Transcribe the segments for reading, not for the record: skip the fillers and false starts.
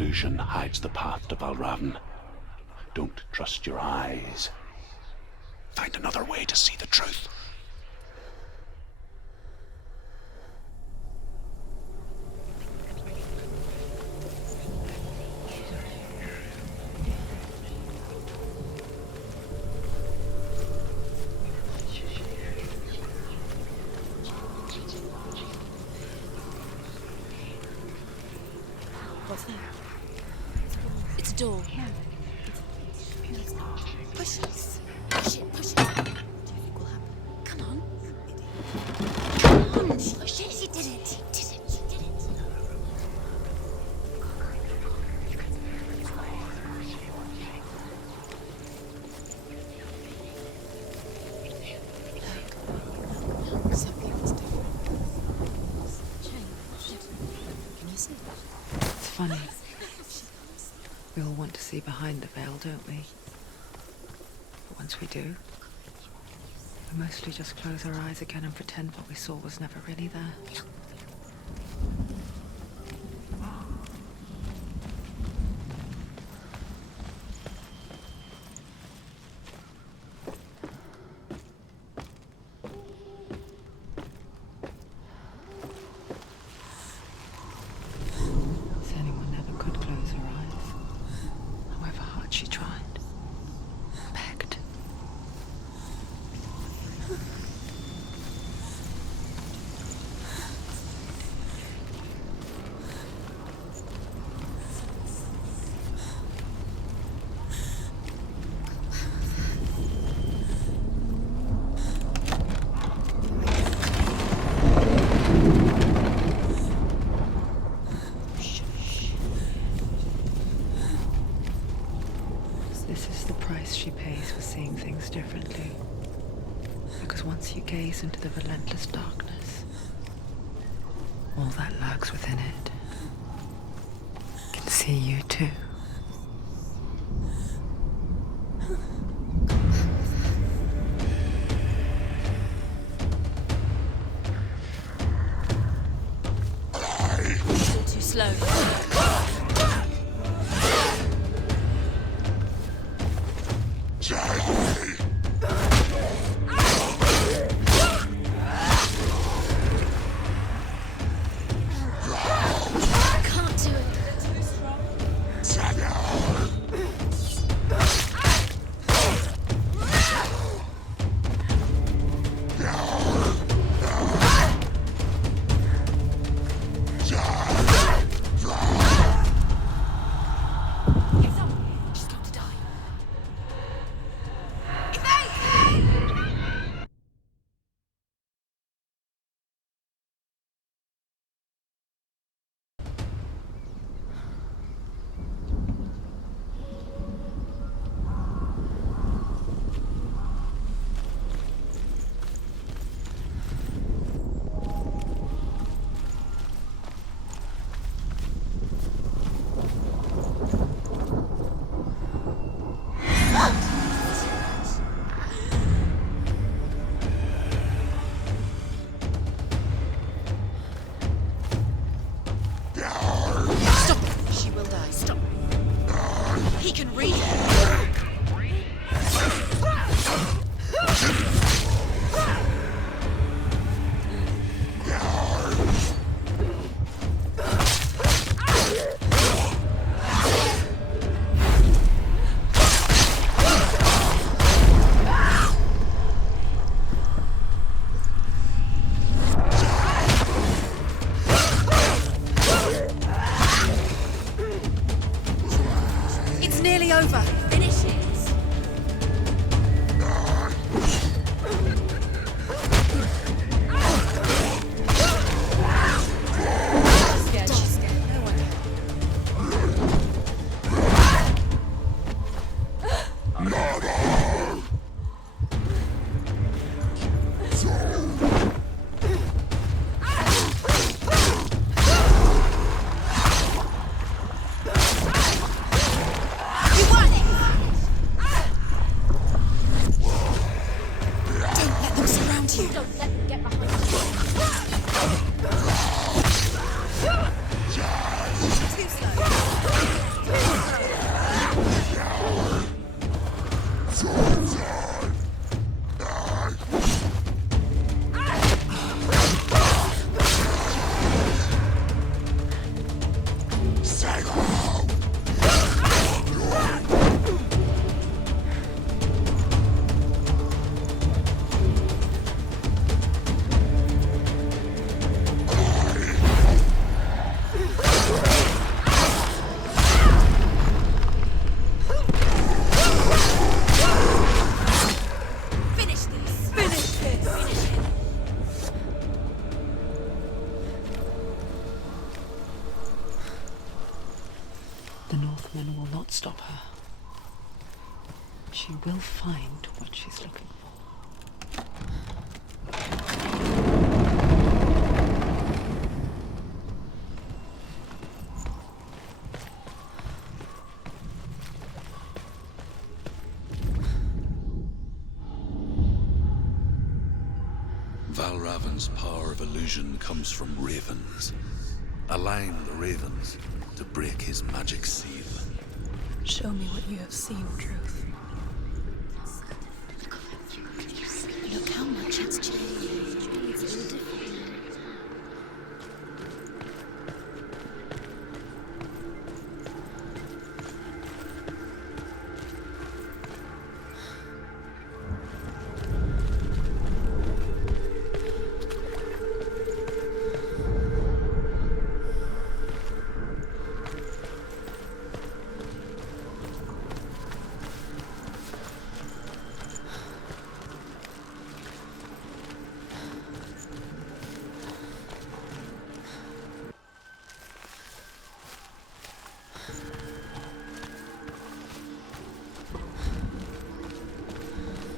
illusion hides the path to Valravn. Don't trust your eyes. Find another way to see the truth. What's that? It's a door. Push it. Push it. Push it. What do you think will happen? Come on. Come on. Push it. She did it. She did it. She did it. Something else different. Change. Can you see? It's funny. We all want to see behind the veil, don't we? But once we do, we mostly just close our eyes again and pretend what we saw was never really there. Senua never could close her eyes, however hard she tried, begged. This is the price she pays for seeing things differently. Because once you gaze into the relentless darkness, all that lurks within it can see you too. Too slow. Can't do it. She's got to die. Stop! She will die. Stop. He can read her. It's nearly over. Finish it. She's scared. She's scared. No one. You won it! Don't let them surround you. Don't let them get behind you. Too slow. She will find what she's looking for. Valravan's power of illusion comes from ravens. Align the ravens to break his magic seal. Show me what you have seen, Truth. Look how much it's changed. It's all different.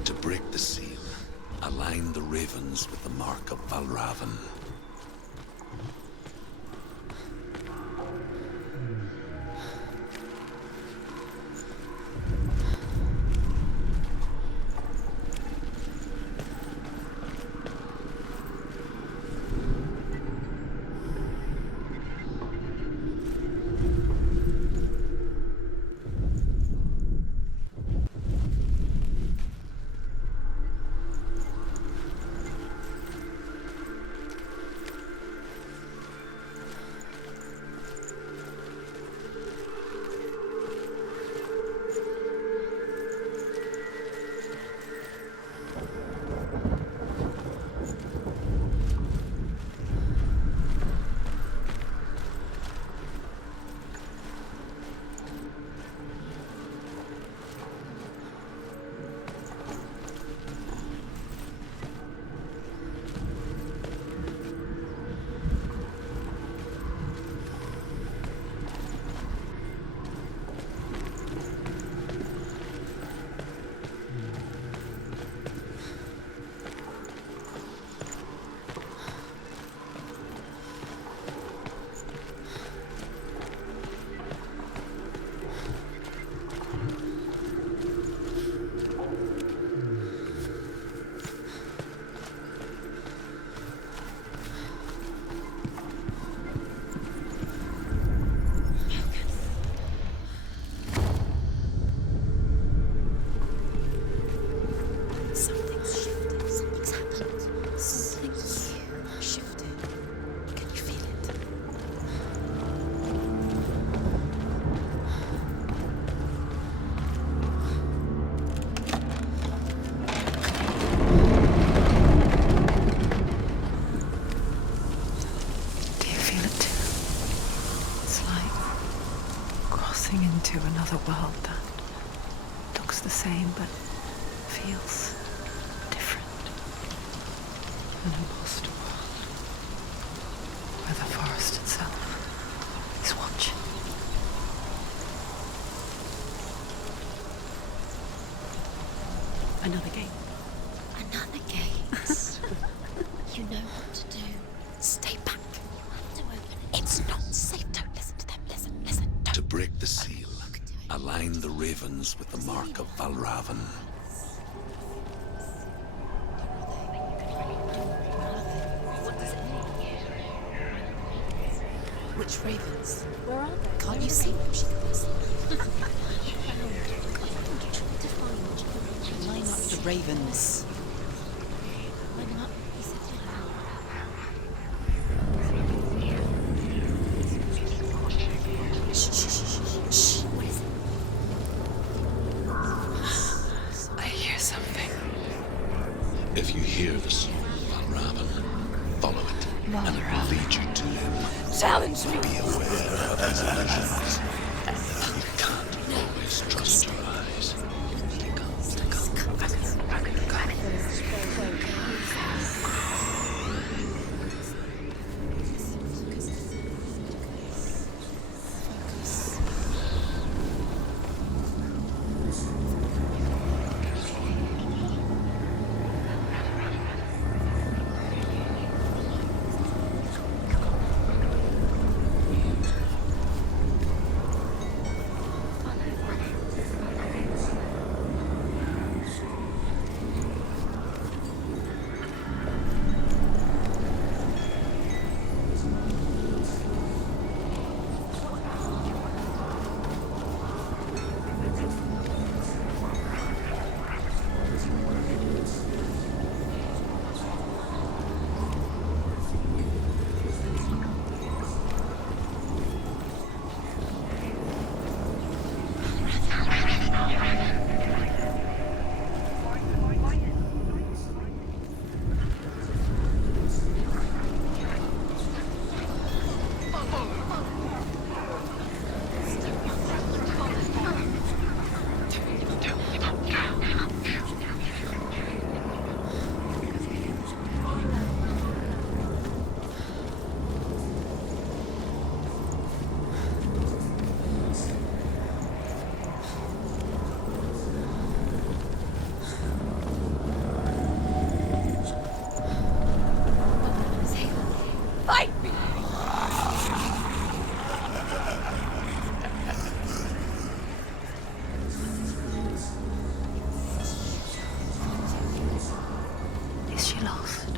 To break the seal, align the ravens with the mark of Valravan. Into another world that looks the same but feels different. An imposter world where the forest itself is watching. Another gate. Another gate. You know what to do. Stay back. You have to open it. It's not safe. Don't listen to them. Listen. Don't. To break the seal, align the ravens with the mark of Valravan. Which ravens? Where are they? Can't you see them? She goes. Line up the ravens. Line up. He said shh. What is it? I hear something. If you hear the song of Valravan, follow it, and it will lead you to him. Challenge me. Be aware of his illusions. You can't always trust your eyes. lost. It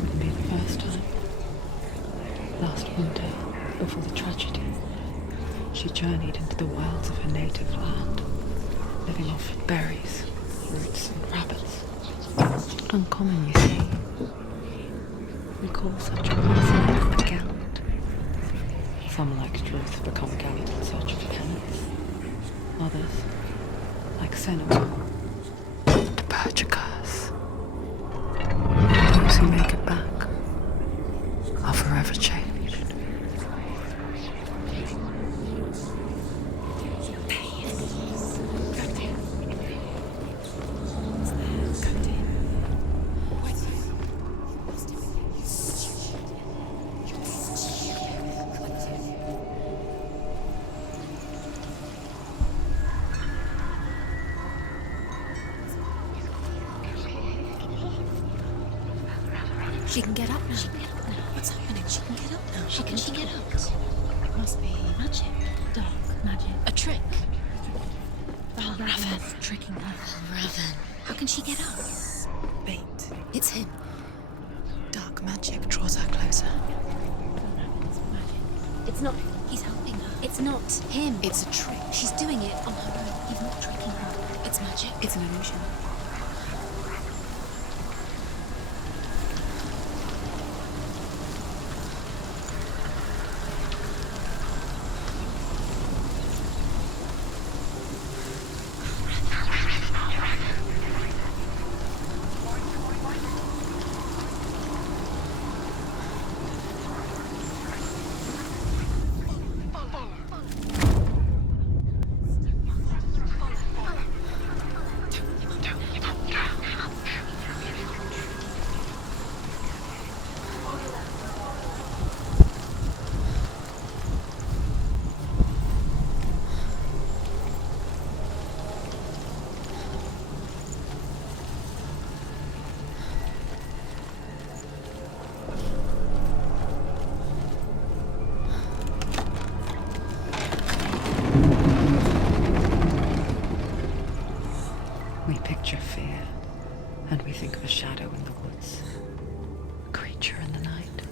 wouldn't be the first time. Last winter, before the tragedy, she journeyed into the wilds of her native land, living off berries, roots, and rabbits. Not uncommon, you see. We call such a person a gallant. Some, like Druth, become gallant in search of penance. Others, like Senua, to purge a curse. Those who make it back are forever changed. She can get up now. She can get up now. What's happening? She can get up now. She can get up. It must be magic. Dark magic. A trick. Raven. Tricking her. Raven. How can she get up? Bait. It's him. Dark magic draws her closer. It's not. He's helping her. It's not him. It's a trick. She's doing it on her own. He's not tricking her. It's magic. It's an illusion. We picture fear, and we think of a shadow in the woods, a creature in the night.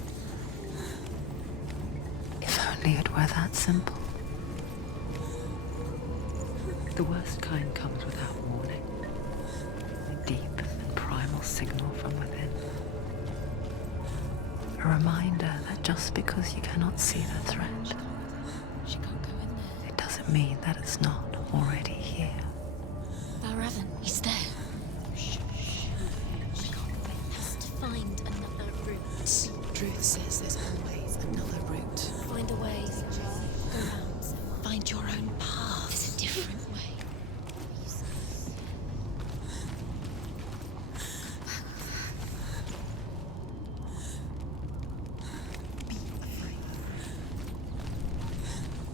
If only it were that simple. The worst kind comes without warning, a deep and primal signal from within. A reminder that just because you cannot see the threat, She can't go in there. it doesn't mean that it's not already here. Raven, he's there. Shh. She has to find another route. Druth says there's always another route. Find a way around. Find your own path. There's a different way.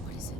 What is it?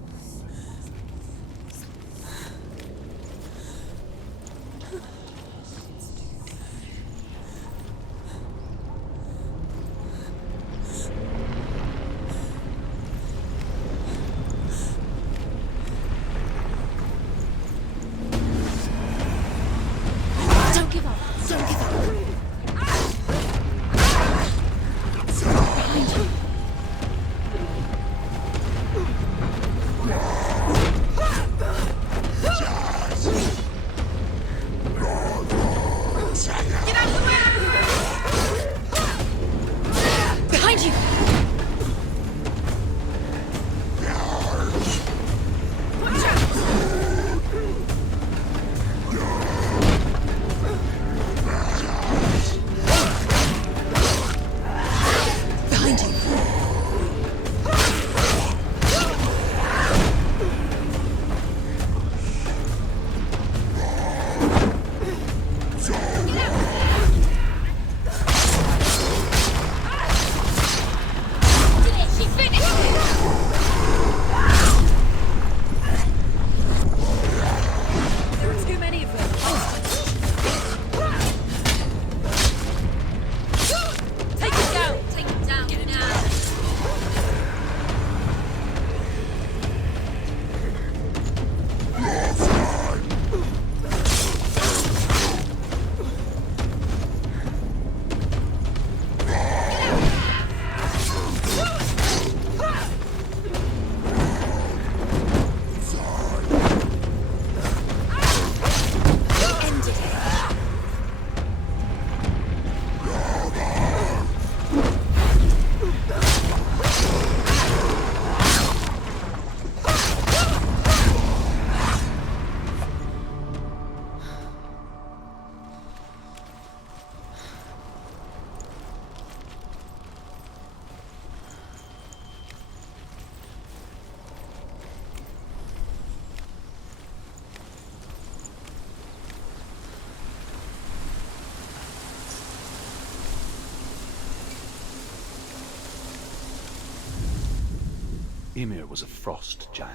Ymir was a frost giant,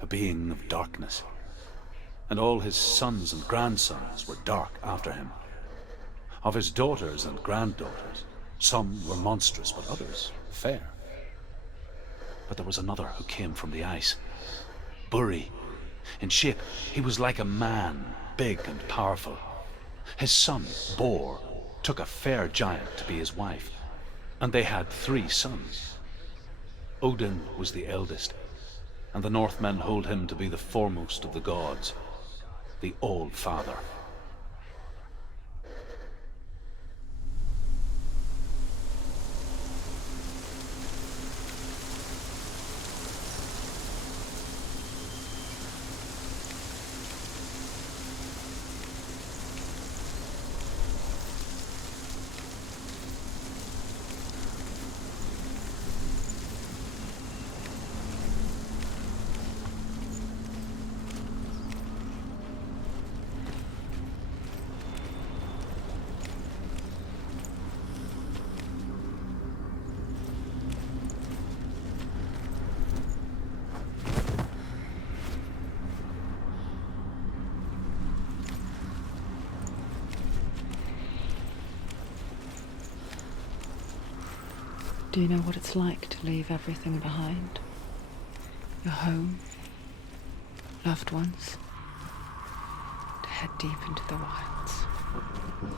a being of darkness, and all his sons and grandsons were dark after him. Of his daughters and granddaughters, some were monstrous, but others fair. But there was another who came from the ice, Buri. In shape, he was like a man, big and powerful. His son, Bor, took a fair giant to be his wife, and they had 3 sons. Odin was the eldest, and the Northmen hold him to be the foremost of the gods, the All-Father. Do you know what it's like to leave everything behind? Your home, loved ones, to head deep into the wilds,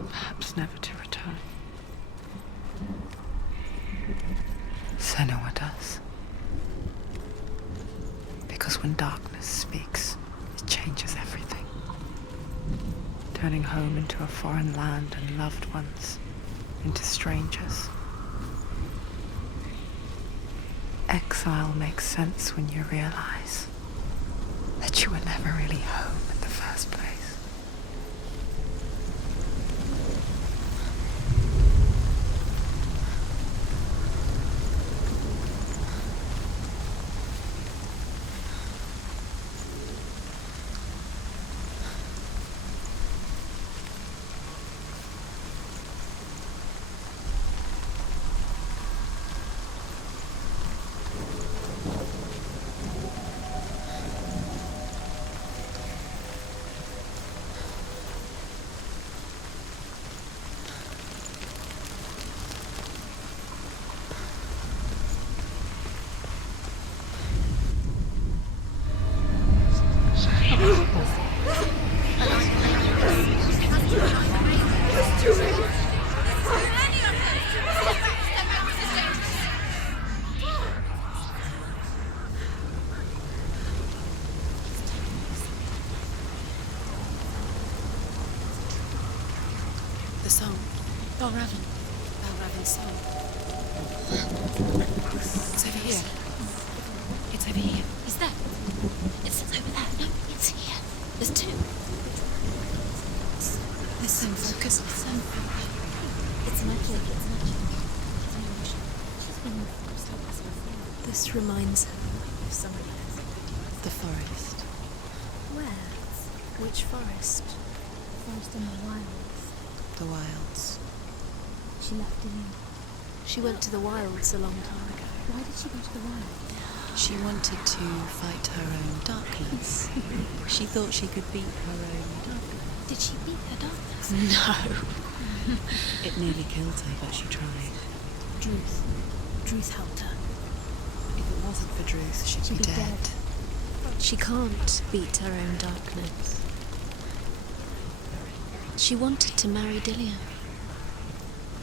perhaps never to return. Senua does. Because when darkness speaks, it changes everything, turning home into a foreign land and loved ones into strangers. Exile makes sense when you realize that you were never really home in the first place. The song. Balraven's song. It's over here. It's over here. Is that? It's over there. No, it's here. There's 2. Listen, focus. Listen. It's magic. It's magic. It's an emotion. She's been in the forest like this before. This reminds her of somebody else. The forest. Where? Which forest? Forest in the wilds. The wilds. She left in. She went to the wilds a long time ago. Why did she go to the wilds? She wanted to fight her own darkness. She thought she could beat her own darkness. Did she beat her darkness? No. It nearly killed her, but she tried. Druth helped her. If it wasn't for Druth, she'd be dead. She can't beat her own darkness. She wanted to marry Dillion.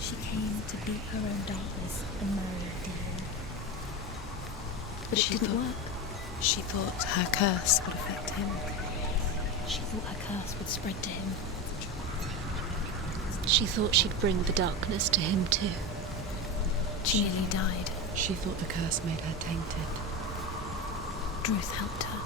She came to beat her own darkness and marry Dillion. But it didn't work. She thought her curse would affect him. She thought her curse would spread to him. She thought she'd bring the darkness to him too. She nearly died. She thought the curse made her tainted. Druth helped her.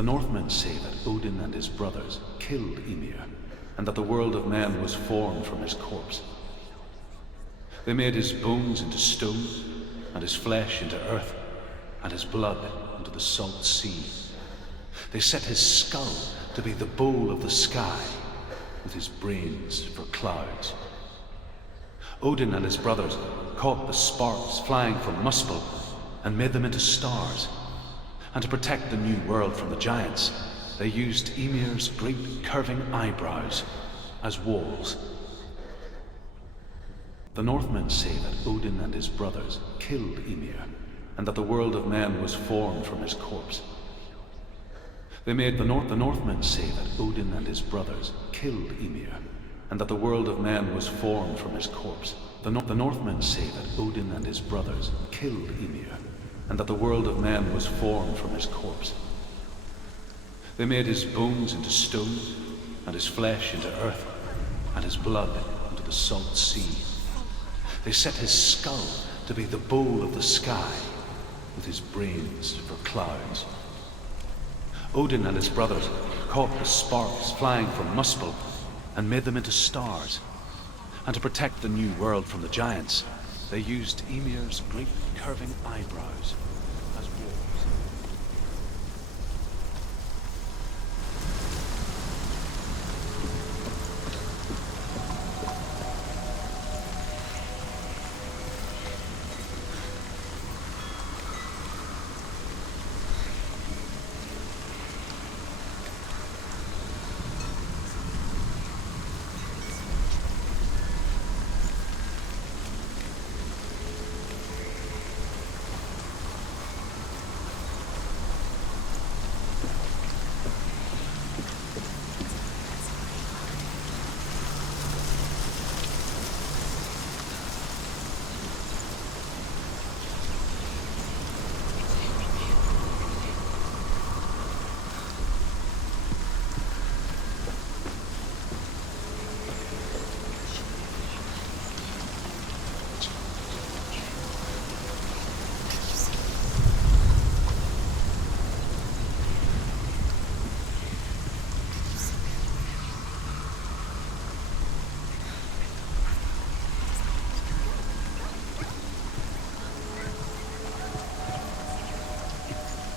The Northmen say that Odin and his brothers killed Ymir, and that the world of men was formed from his corpse. They made his bones into stone, and his flesh into earth, and his blood into the salt sea. They set his skull to be the bowl of the sky, with his brains for clouds. Odin and his brothers caught the sparks flying from Muspel and made them into stars. And to protect the new world from the giants, they used Ymir's great curving eyebrows as walls. The Northmen say that Odin and his brothers killed Ymir, and that the world of men was formed from his corpse. The Northmen say that Odin and his brothers killed Ymir, and that the world of men was formed from his corpse. The Northmen say that Odin and his brothers killed Ymir, and that the world of men was formed from his corpse. They made his bones into stone, and his flesh into earth, and his blood into the salt sea. They set his skull to be the bowl of the sky, with his brains for clouds. Odin and his brothers caught the sparks flying from Muspel and made them into stars. And to protect the new world from the giants, they used Ymir's great curving eyebrows as walls.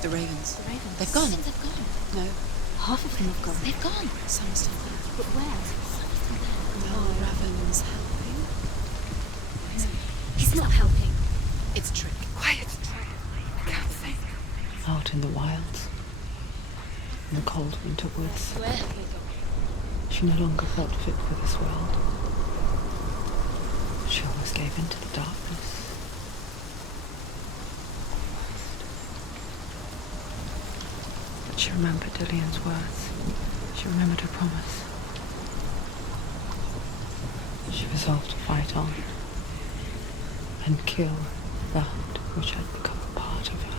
The ravens. The ravens. They've gone. They've gone. No, Half of them have gone. They've gone. some are still there. But where? Some are still there. No, Raven's helping. No, he's not helping. It's a trick. Quiet. I can't think. Out in the wilds, in the cold winter woods, Where have they gone? she no longer felt fit for this world. She almost gave in to the darkness. But she remembered Dillian's words. She remembered her promise. She resolved to fight on and kill that which had become a part of her.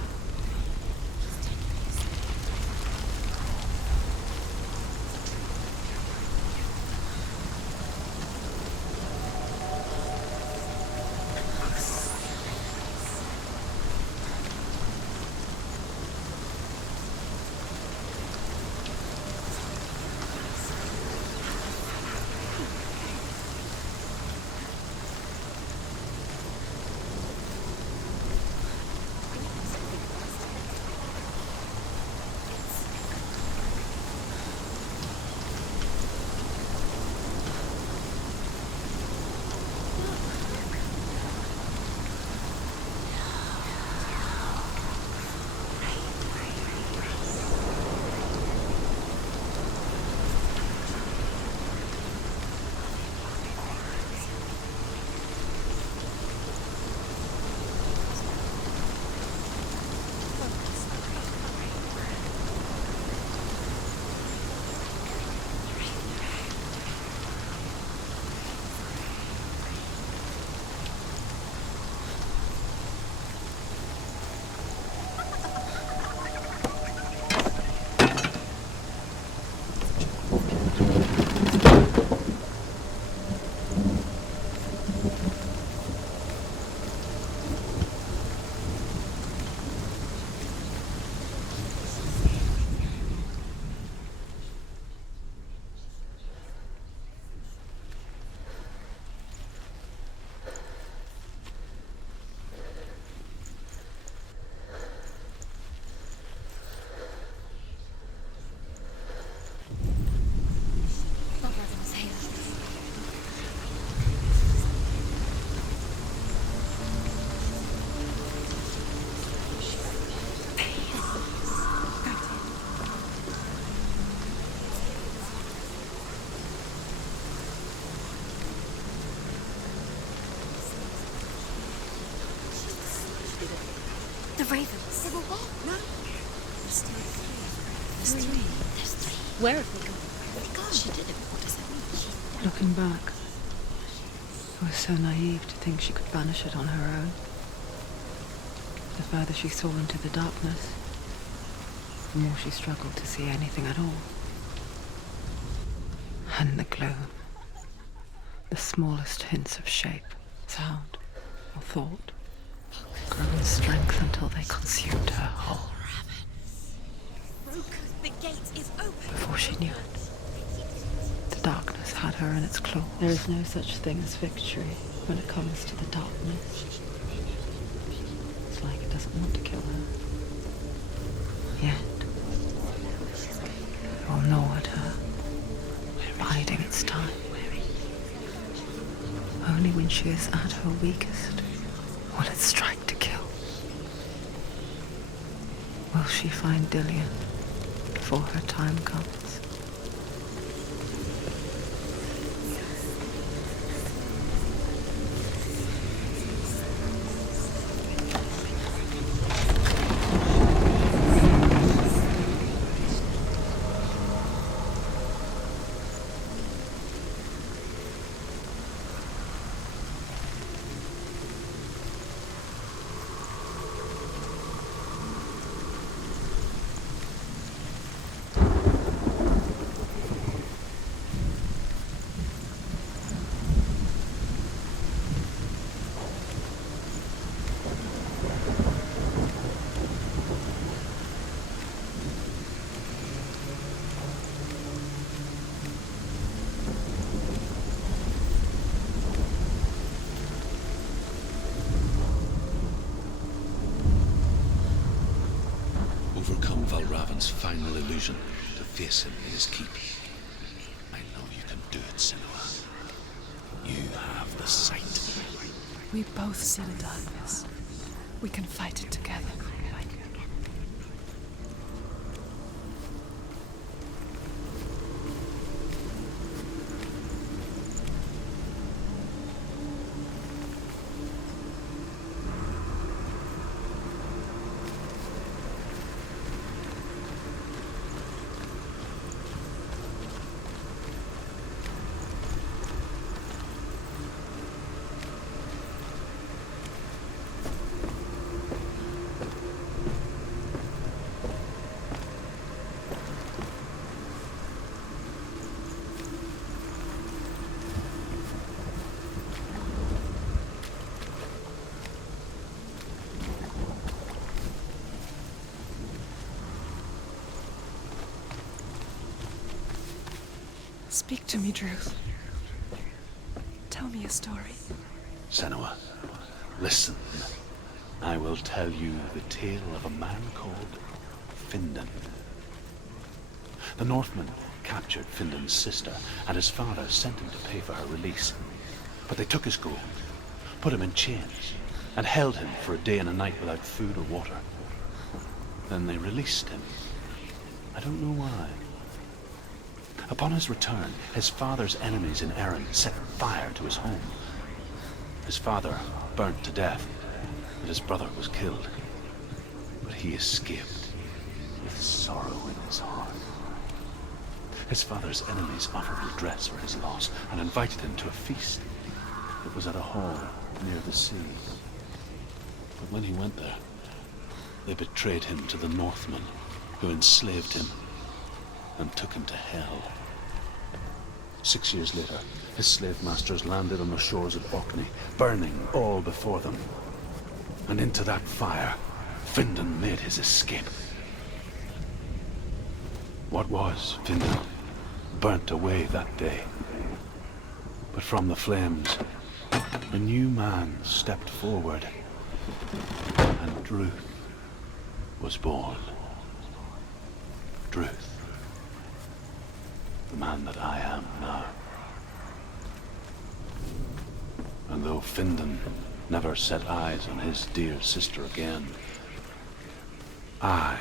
The ravens. They were gone. No. There's still three. There's three. There's three. Where have they gone? Where have they gone? She did it. What does that mean? She's dead. Looking back, I was so naive to think she could banish it on her own. The further she saw into the darkness, the more she struggled to see anything at all. And the gloom, the smallest hints of shape, sound, or thought, grew in strength until they consumed her whole. The gate is open. Before she knew it, the darkness had her in its claw. There is no such thing as victory when it comes to the darkness. It's like it doesn't want to kill her. Yet, it will gnaw at her, biding its time. Only when she is at her weakest will it strike to kill. Will she find Dillian before her time comes? Overcome Valravan's final illusion to face him in his keep. I know you can do it, Senua. You have the sight. We both see the darkness. We can fight it together. Speak to me, Druth. Tell me a story. Senua, listen. I will tell you the tale of a man called Findan. The Northmen captured Findan's sister, and his father sent him to pay for her release. But they took his gold, put him in chains, and held him for a day and a night without food or water. Then they released him. I don't know why. Upon his return, his father's enemies in Erin set fire to his home. His father burnt to death, and his brother was killed. But he escaped with sorrow in his heart. His father's enemies offered redress for his loss and invited him to a feast. It was at a hall near the sea. But when he went there, they betrayed him to the Northmen, who enslaved him and took him to hell. 6 years later, his slave masters landed on the shores of Orkney, burning all before them. And into that fire, Findan made his escape. What was Findan burnt away that day. But from the flames, a new man stepped forward, and Druth was born. Druth. The man that I am now. And though Findan never set eyes on his dear sister again, I,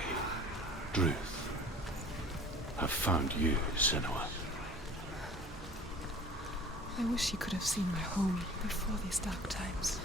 Druth, have found you, Senua. I wish you could have seen my home before these dark times.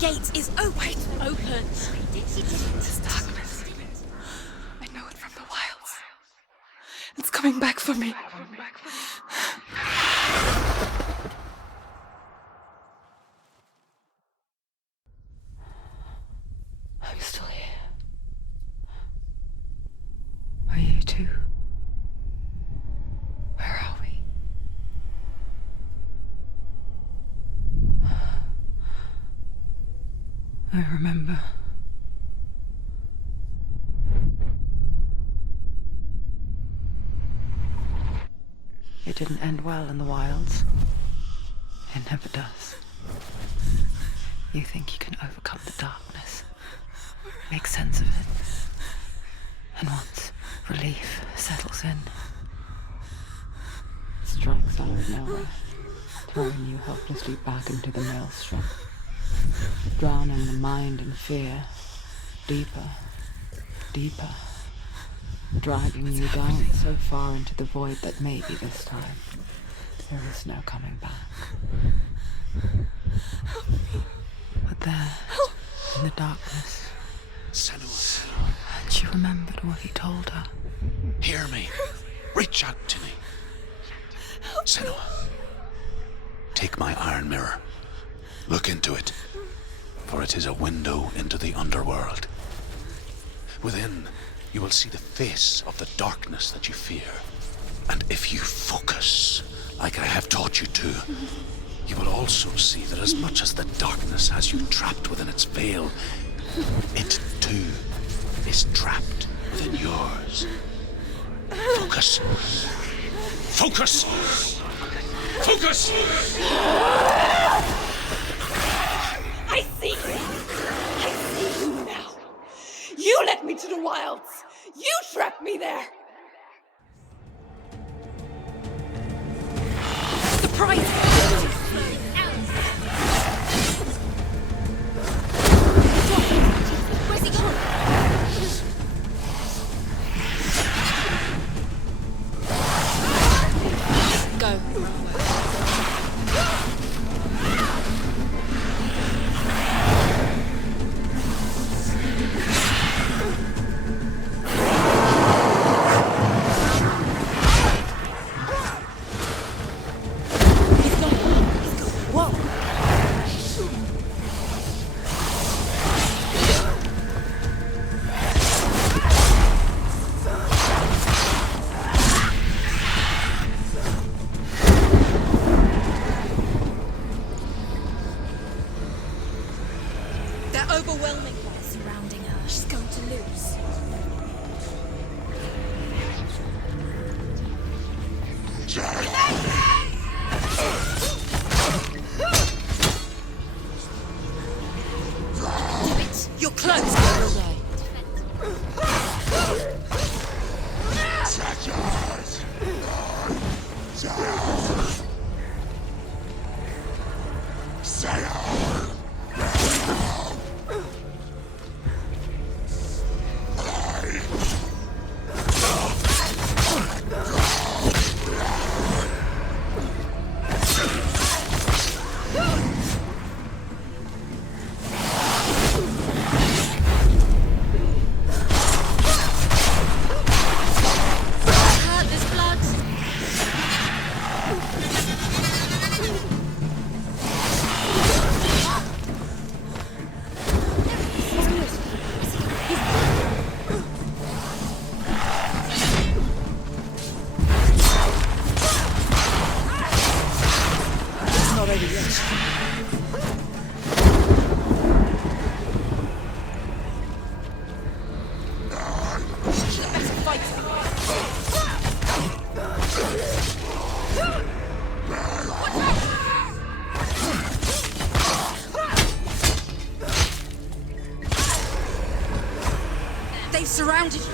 gate is open. Open. This darkness. I know it from the wilds. It's coming back for me. I'm still here. Are you too? Where are we? I remember. It didn't end well in the wilds. It never does. You think you can overcome the darkness, make sense of it, and once relief settles in, it strikes out of nowhere, throwing you helplessly back into the maelstrom, drowning the mind in fear, deeper, deeper, dragging you down so far into the void that maybe this time there is no coming back. But there, in the darkness, Senua, she remembered what he told her. hear me. Reach out to me. Senua, take my iron mirror. Look into it, for it is a window into the underworld. Within, you will see the face of the darkness that you fear. And if you focus, like I have taught you to, you will also see that as much as the darkness has you trapped within its veil, it too is trapped within yours. Focus. Focus! Focus! I see you. I see you now. You led me to the wilds. You trapped me there. The prize. Where's he gone? Go. They're overwhelming her. Surrounding her. She's going to lose. You're close. They've surrounded you.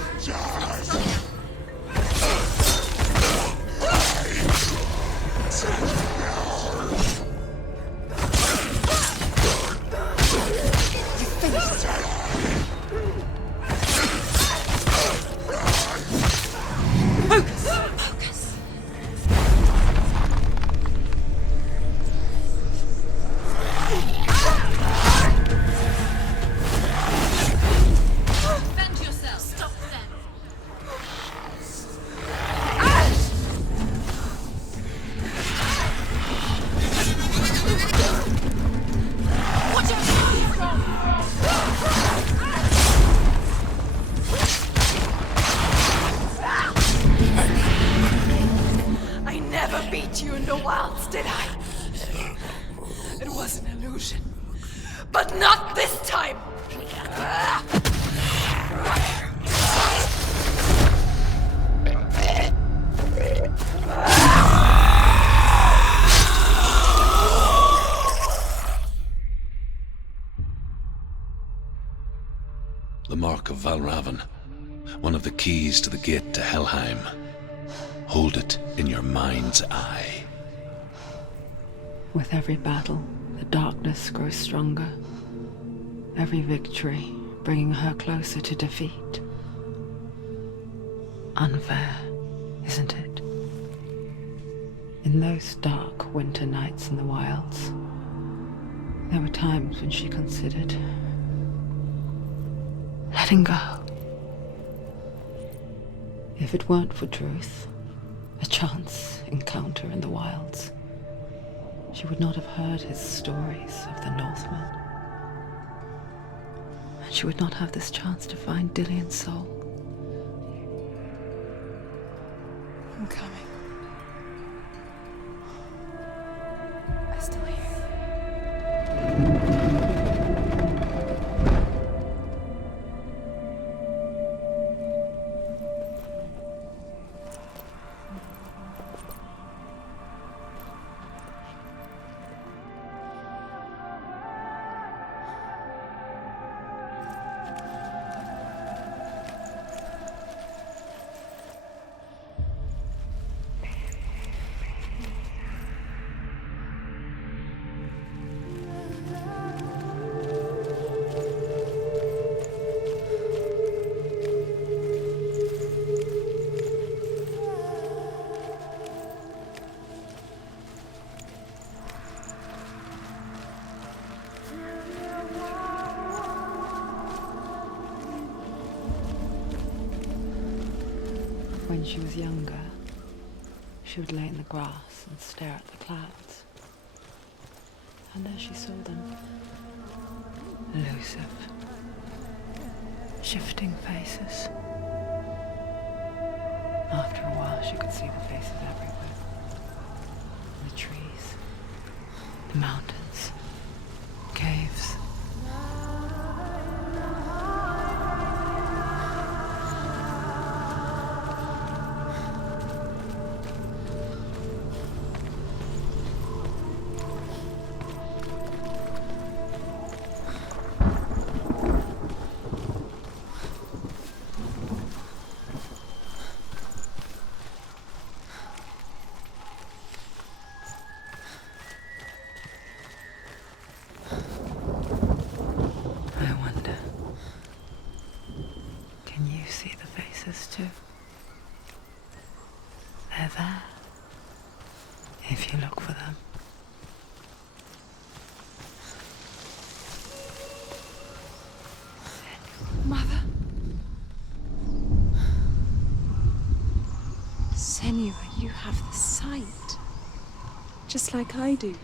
fight you in the wilds, did I? It was an illusion. But not this time! The Mark of Valravan, one of the keys to the gate to Helheim. Hold it in your mind's eye. With every battle, the darkness grows stronger. Every victory bringing her closer to defeat. Unfair, isn't it? In those dark winter nights in the wilds, there were times when she considered letting go. If it weren't for Druth, a chance encounter in the wilds, she would not have heard his stories of the Northmen. And she would not have this chance to find Dillion's soul. I'm coming. I still hear you. When she was younger, she would lay in the grass and stare at the clouds. And there she saw them. Elusive. Shifting faces. After a while, she could see the faces everywhere. The trees, the mountains, caves. Too. They're there, if you look for them. Mother? Senua, you have the sight. Just like I do.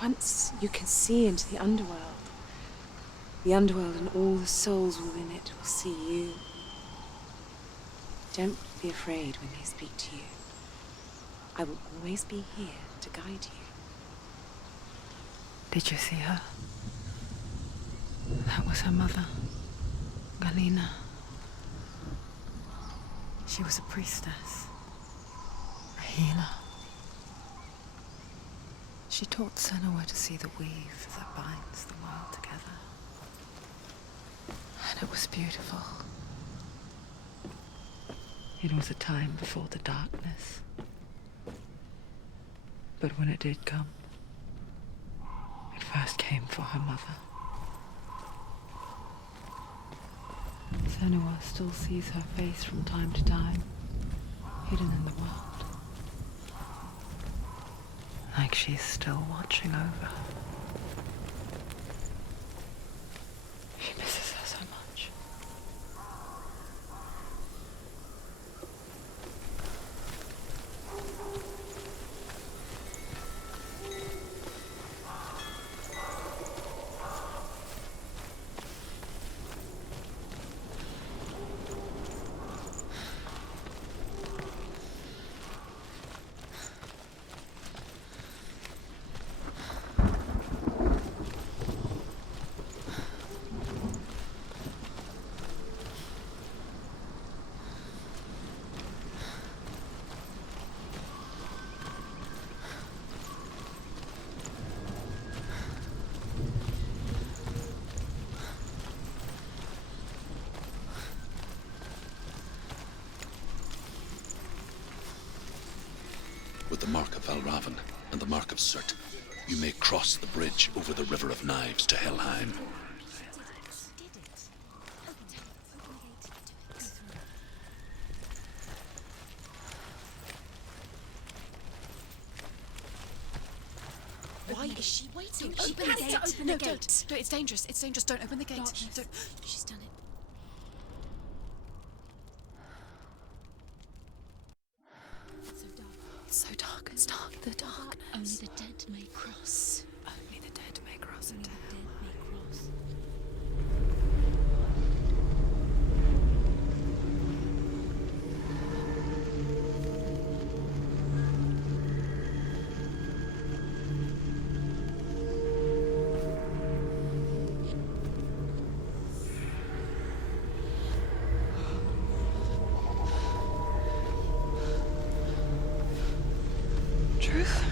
Once you can see into the underworld and all the souls within it will see you. Don't be afraid when they speak to you. I will always be here to guide you. Did you see her? That was her mother, Galina. She was a priestess, a healer. She taught Senua to see the weave that binds the world together. And it was beautiful. It was a time before the darkness. But when it did come, it first came for her mother. Senua still sees her face from time to time, hidden in the world. Like she's still watching over her. She misses her so much. with the mark of Valravan and the mark of Surt, you may cross the bridge over the River of Knives to Helheim. Why is she waiting? Open the gate. Open No, the gate. don't. It's dangerous. It's dangerous. Don't open the gate. Darkness. Don't. She's done it. It's so dark. It's dark. The darkness. Only the dead may cross. Only the dead may cross Only into the hell. dead may cross. Truth?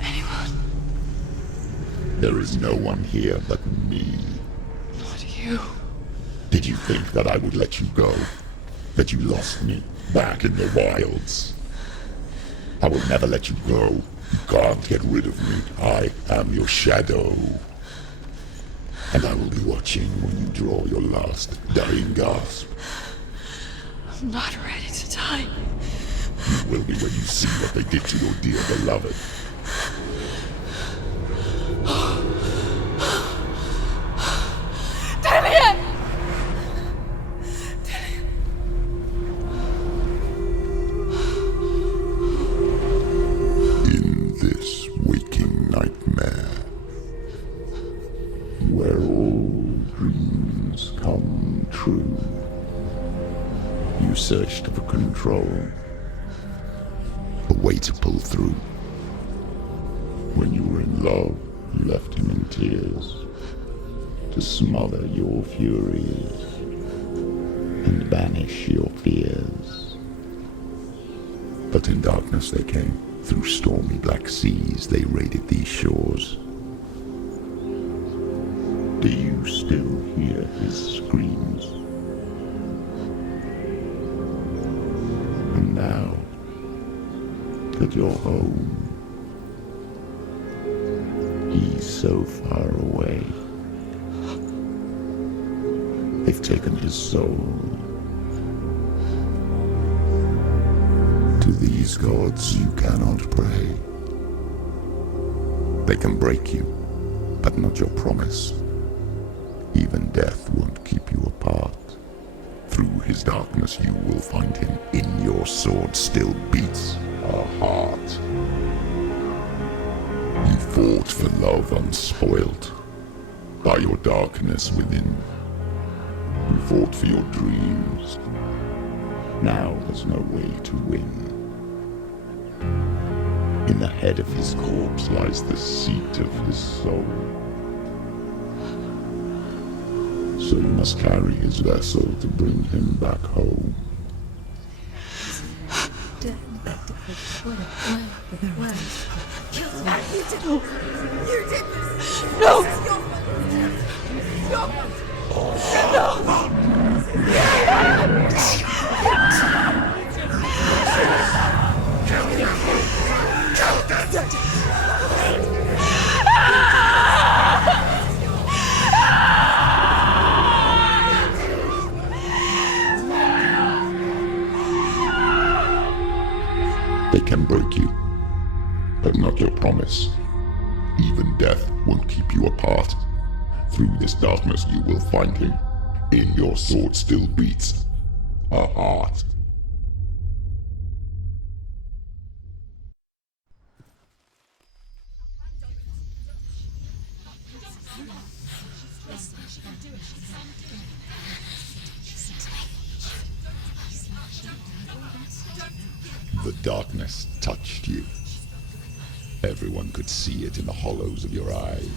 Anyone? There is no one here but me. Not you. Did you think that I would let you go? That you lost me back in the wilds? I will never let you go. You can't get rid of me. I am your shadow. And I will be watching when you draw your last dying gasp. I'm not ready to die. You will be when you see what they did to your dear beloved. In this waking nightmare, where all dreams come true, you searched for control, a way to pull through. When you were in love, you left him in tears to smother your furies and banish your fears. But in darkness they came, through stormy black seas they raided these shores. Do you still hear his screams? And now that you're home, he's so far away. They've taken his soul. To these gods you cannot pray. They can break you, but not your promise. Even death won't keep you apart. Through his darkness you will find him. In your sword still beats a heart. You fought for love unspoilt by your darkness within. You fought for your dreams. Now there's no way to win. In the head of his corpse lies the seat of his soul. So you must carry his vessel to bring him back home. You did this! No! This is your fault! They can break you, but not your promise. Even death won't keep you apart. Through this darkness you will find him. In your sword still beats a heart. The darkness touched you. Everyone could see it in the hollows of your eyes.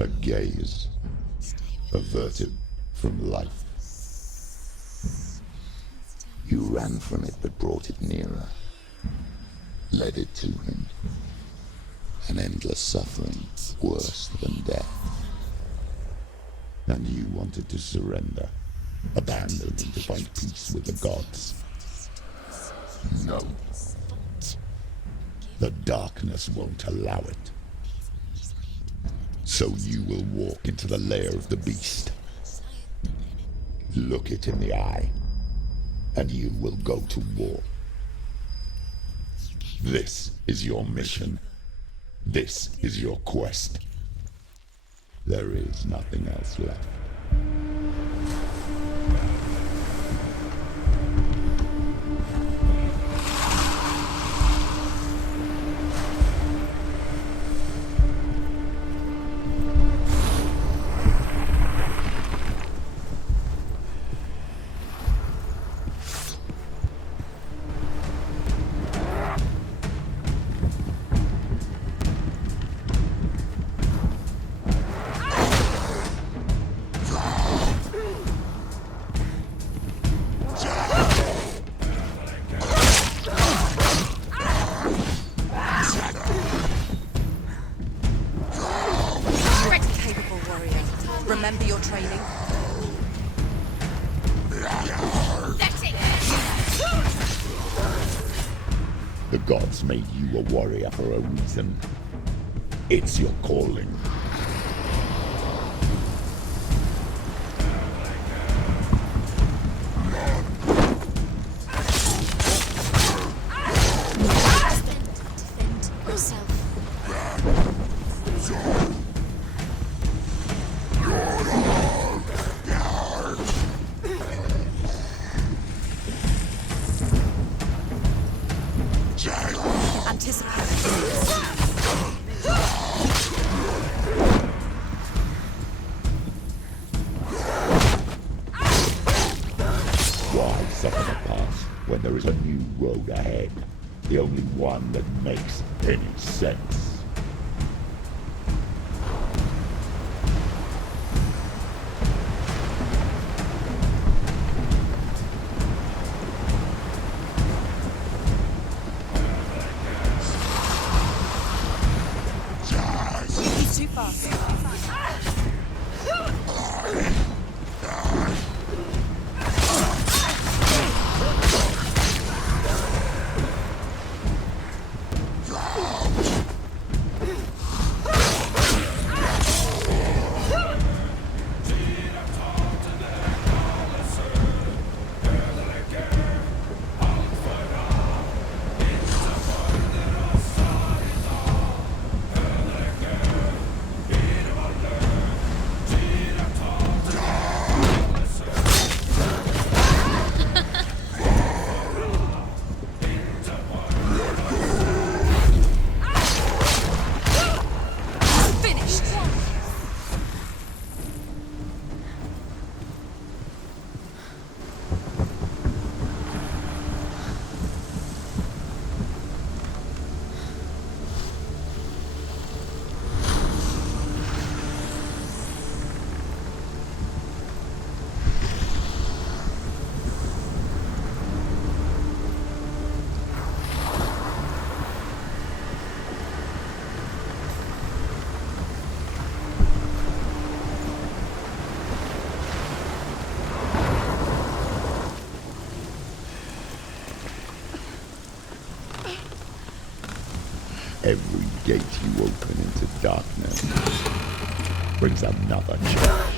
A gaze averted from life. You ran from it but brought it nearer. Led it to him. An endless suffering worse than death. And you wanted to surrender. Abandon him to find peace with the gods. No. The darkness won't allow it. So you will walk into the lair of the beast. Look it in the eye, and you will go to war. This is your mission. This is your quest. There is nothing else left. Remember your training. The gods made you a warrior for a reason. It's your calling. Defend yourself. Why suffer the past when there is a new road ahead? The only one that makes any sense. He's too fast. Every gate you open into darkness brings another change.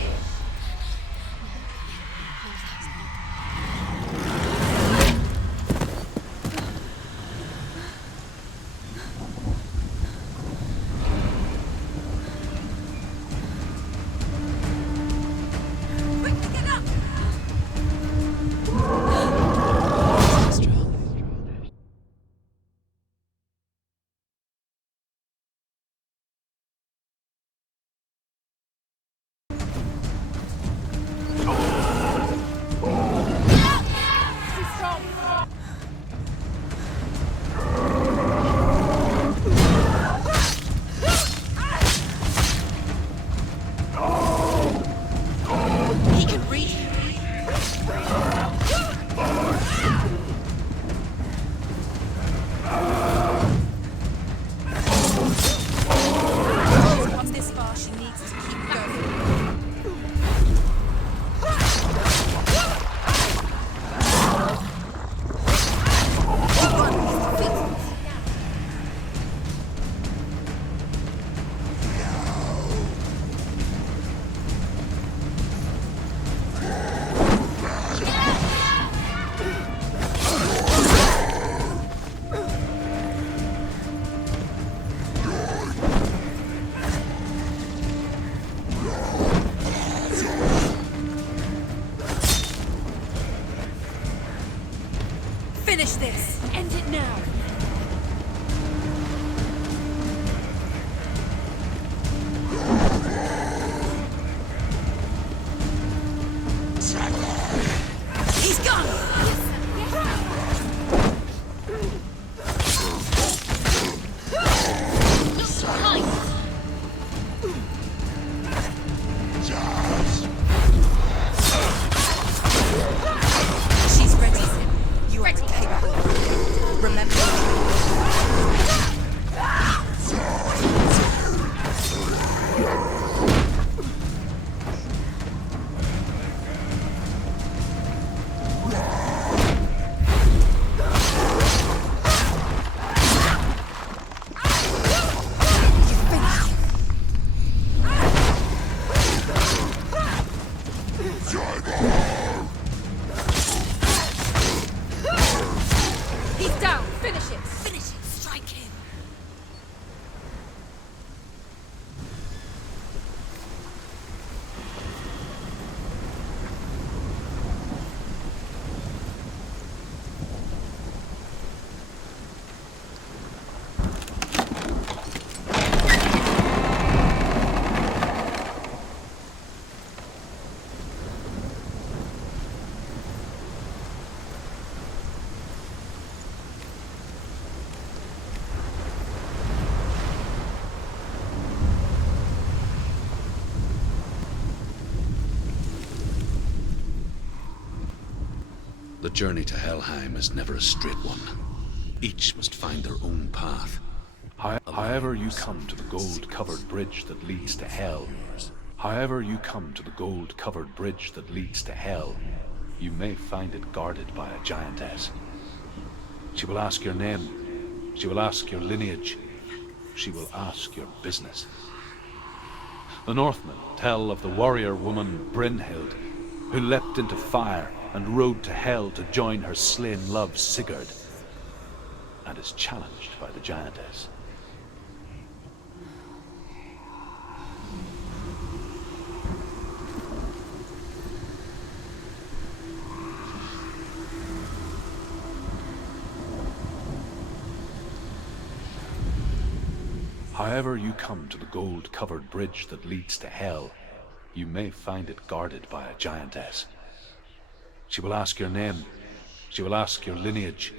Finish this! End it now! He's gone! She's ready. You are capable. Remember. He's down. Finish it. Finish it. Strike him. The journey to Helheim is never a straight one. Each must find their own path. However you come to the gold-covered bridge that leads to hell, however you come to the gold-covered bridge that leads to hell, you may find it guarded by a giantess. She will ask your name. She will ask your lineage. She will ask your business. The Northmen tell of the warrior woman Brynhild, who leapt into fire and rode to hell to join her slain love Sigurd, and is challenged by the giantess. However you come to the gold-covered bridge that leads to hell, you may find it guarded by a giantess. She will ask your name. She will ask your lineage.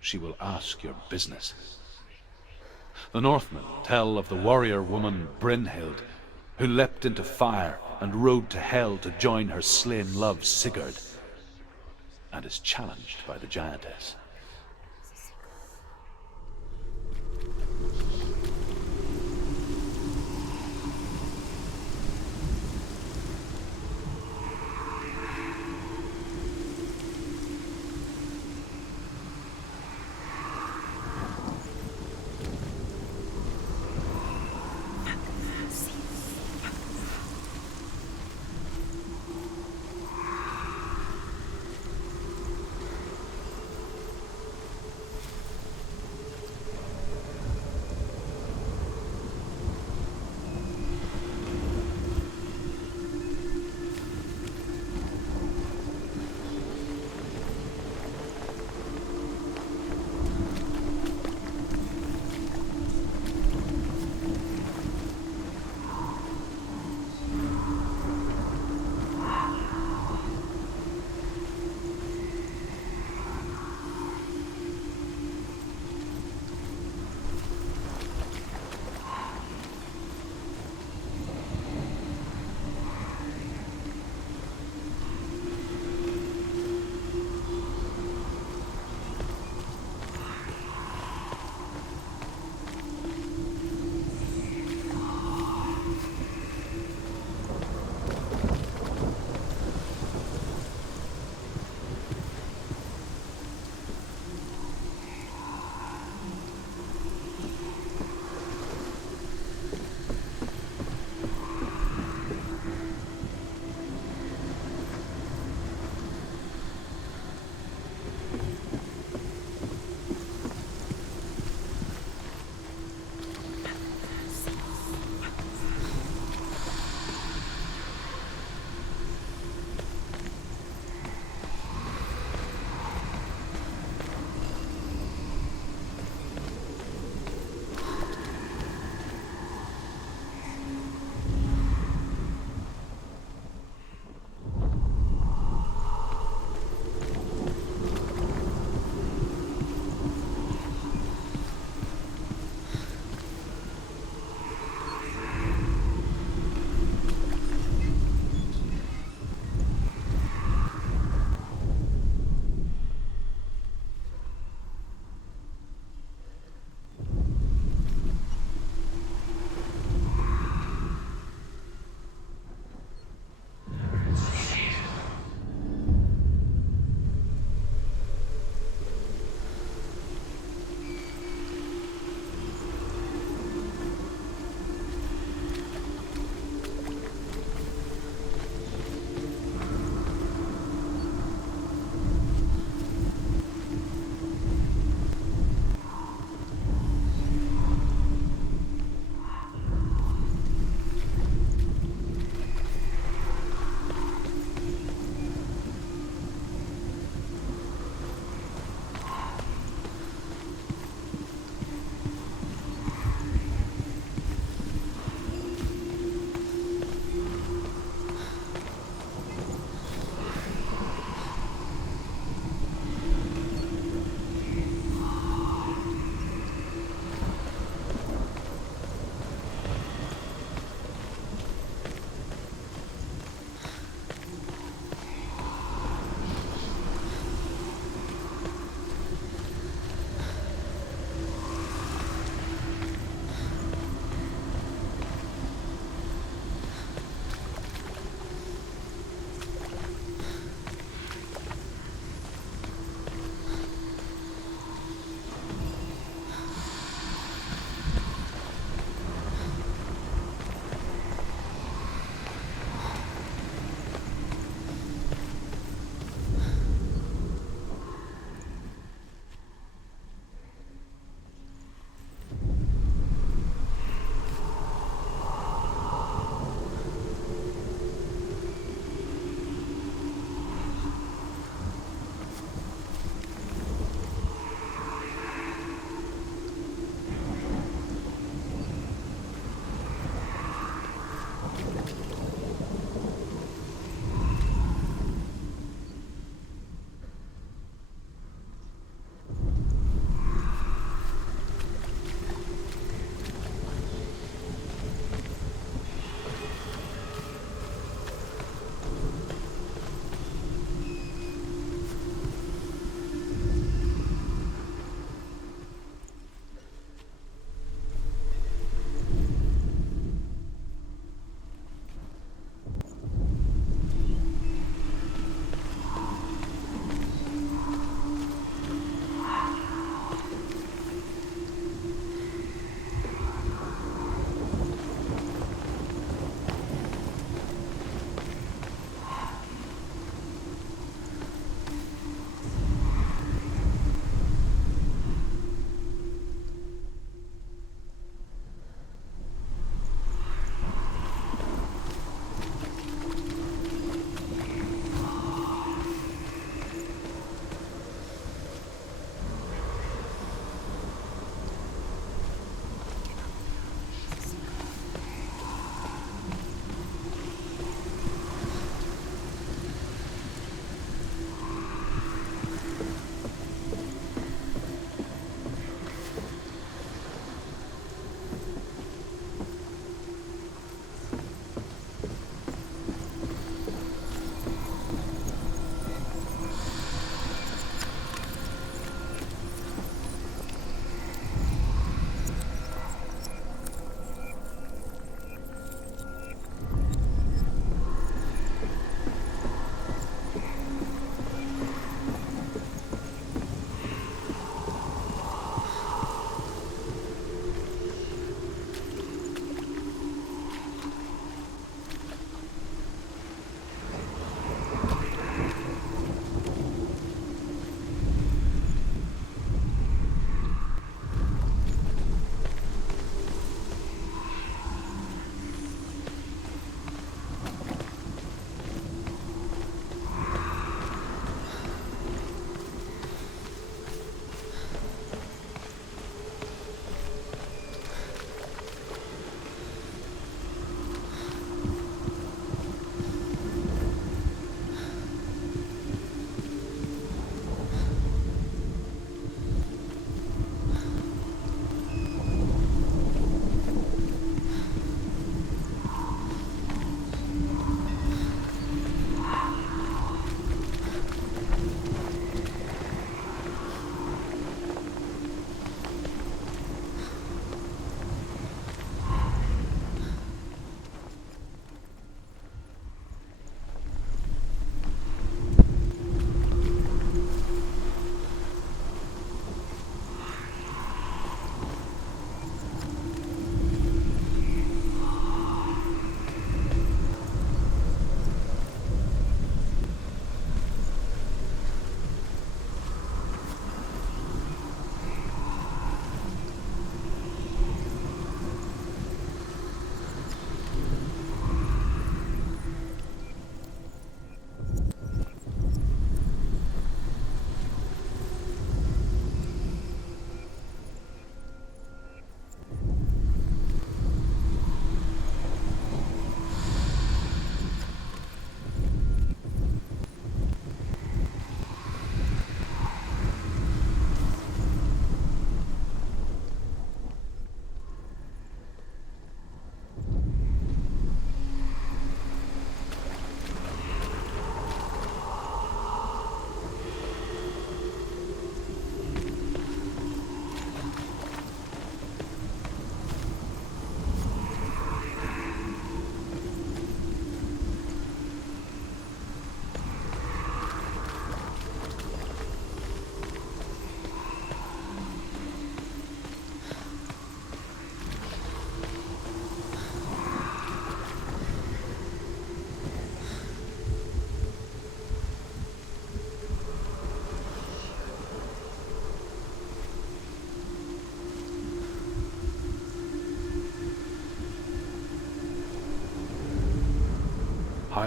She will ask your business. The Northmen tell of the warrior woman Brynhild, who leapt into fire and rode to hell to join her slain love Sigurd, and is challenged by the giantess.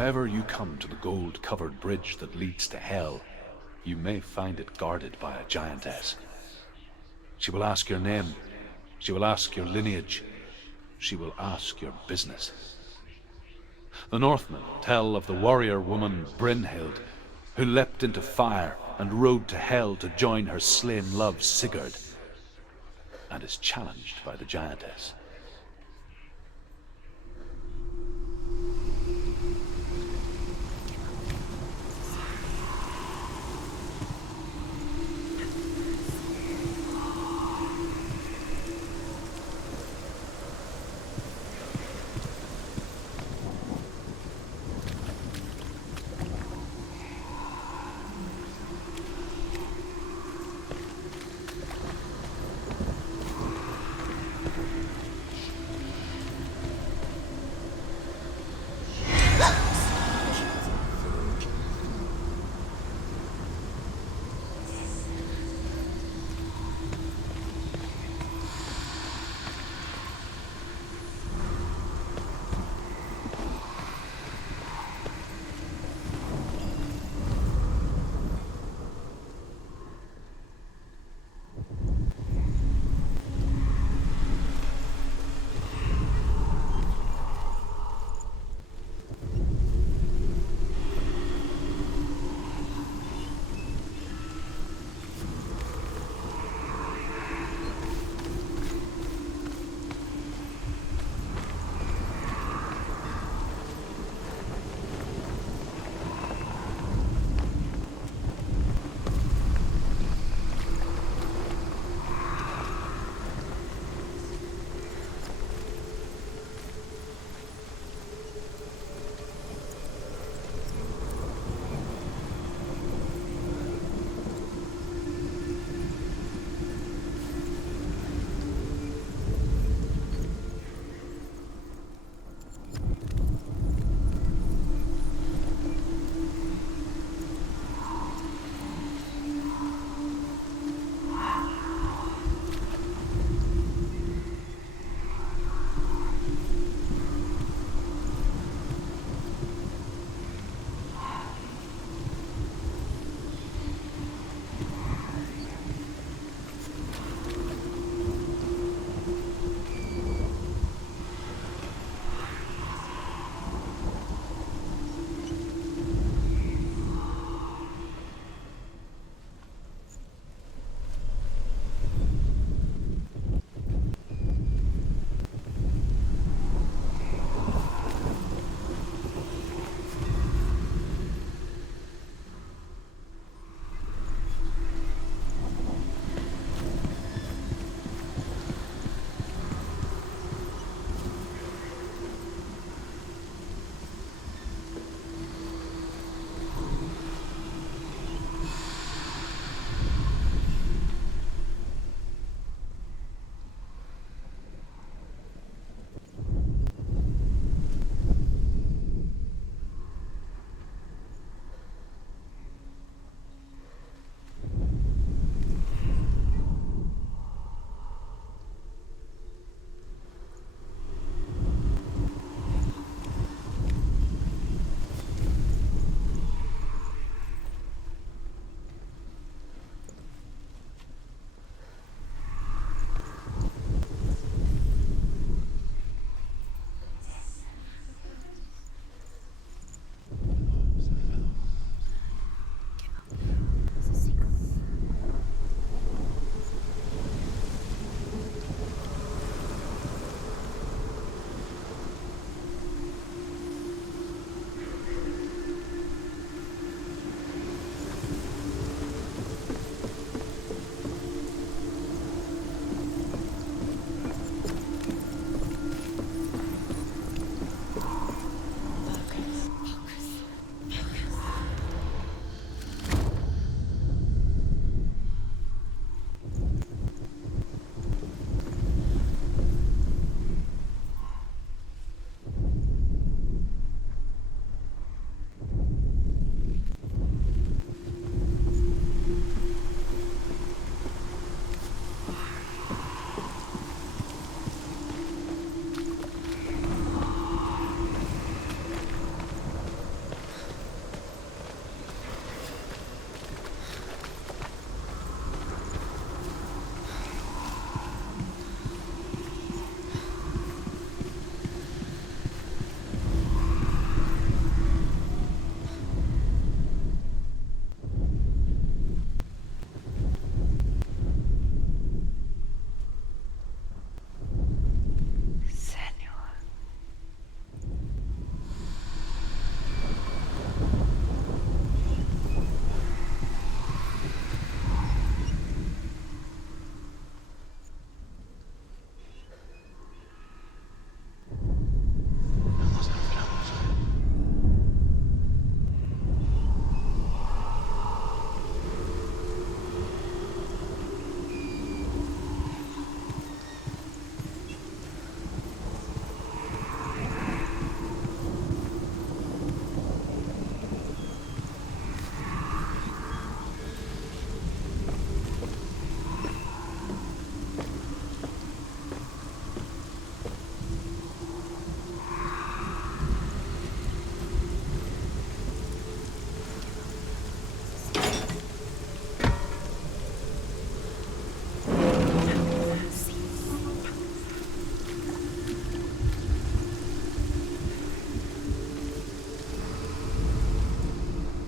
however you come to the gold-covered bridge that leads to hell, you may find it guarded by a giantess. She will ask your name. She will ask your lineage. She will ask your business. The Northmen tell of the warrior woman Brynhild, who leapt into fire and rode to hell to join her slain love Sigurd, and is challenged by the giantess.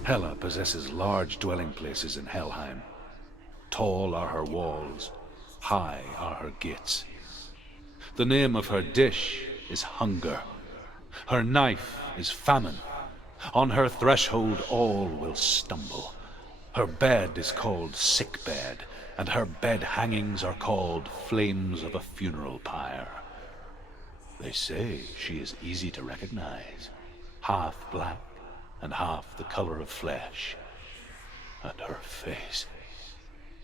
Hela possesses large dwelling places in Helheim. Tall are her walls, high are her gates. The name of her dish is hunger. Her knife is famine. On her threshold all will stumble. Her bed is called sick bed, and her bed hangings are called flames of a funeral pyre. They say she is easy to recognize, half black and half the color of flesh, and her face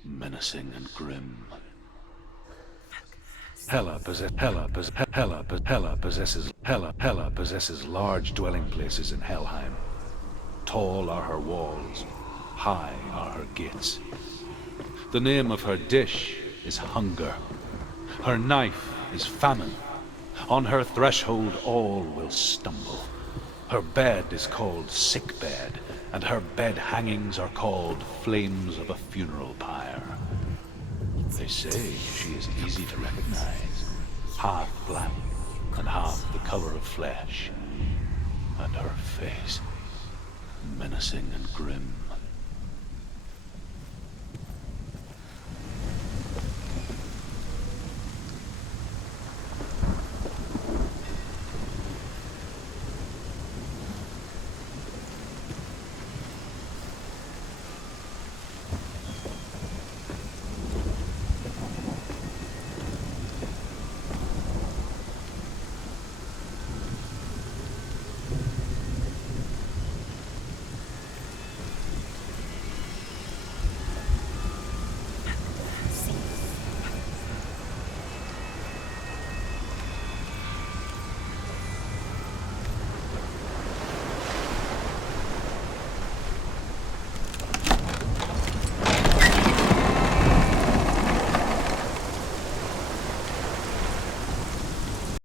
menacing and grim. Hela possesses large dwelling places in Helheim. Tall are her walls, high are her gates. The name of her dish is hunger. Her knife is famine. On her threshold all will stumble. Her bed is called sick bed, and her bed hangings are called flames of a funeral pyre. They say she is easy to recognize, half black and half the color of flesh, and her face menacing and grim.